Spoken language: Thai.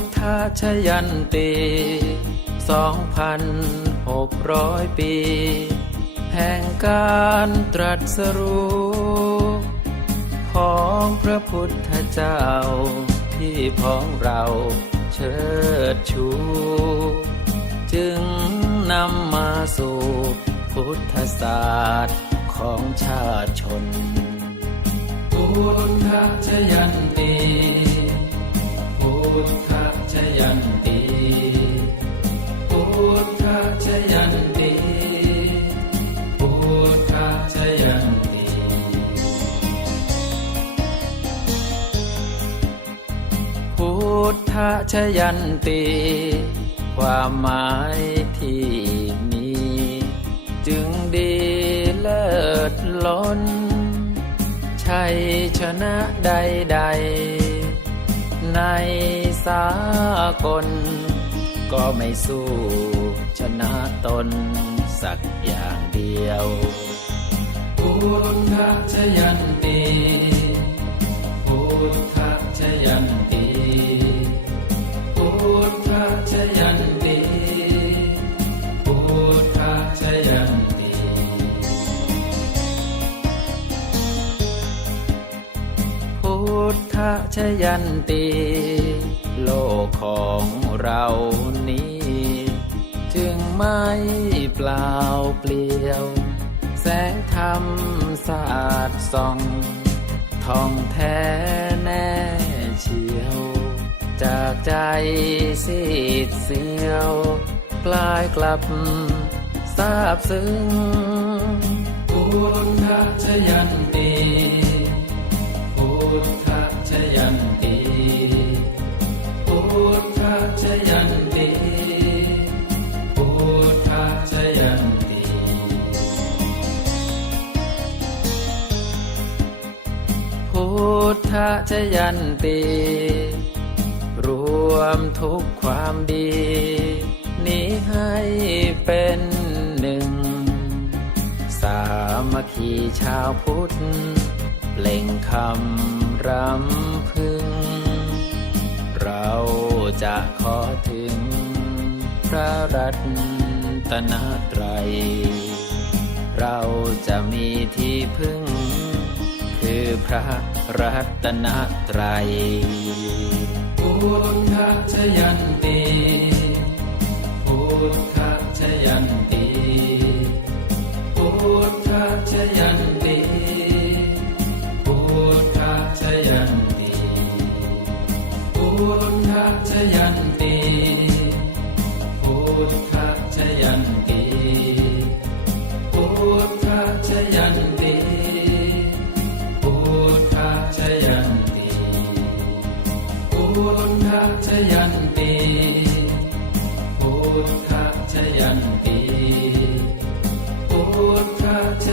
ทธชยันตีสองพันหกร้อยปี แห่งการตรัสรู้ ของพระพุทธเจ้าที่พ้องเราเชิดชู จึงนำมาสู่พุทธศาสตร์ของชาติชนพุทธชยันตี ทธชยันตีพุทธชยันตีพุทธชยันตีพุทธชยันตีความหมายที่มีจึงดีเลิศล้นชัยชนะใดๆ ในสากล ก็ไม่สู้ชนะตนสักอย่างเดียวพุทธชยัน ทธชยันตี โลกของเรานี้ จึงไม่เปล่าเปลี่ยว แสงธรรมสะอาดส่องทองแท้แน่เชียว จากใจสีดเสียว กลายกลับทราบซึ้ง ยันตีพุทธชยันตีพุทธชยันตีรวมทุกความดี นี้ให้เป็นหนึ่ง สามัคคีชาวพุทธเปล่งคำรำพึง เรา ขอถึงพระรัตนตรัย เราจะมีที่พึ่ง คือพระรัตนตรัยพุทธชยันตีพุทธชยันตีพุทธชยันตีพุทธชยันตีพุท ชยันตีพุทธชยันตีพุทธช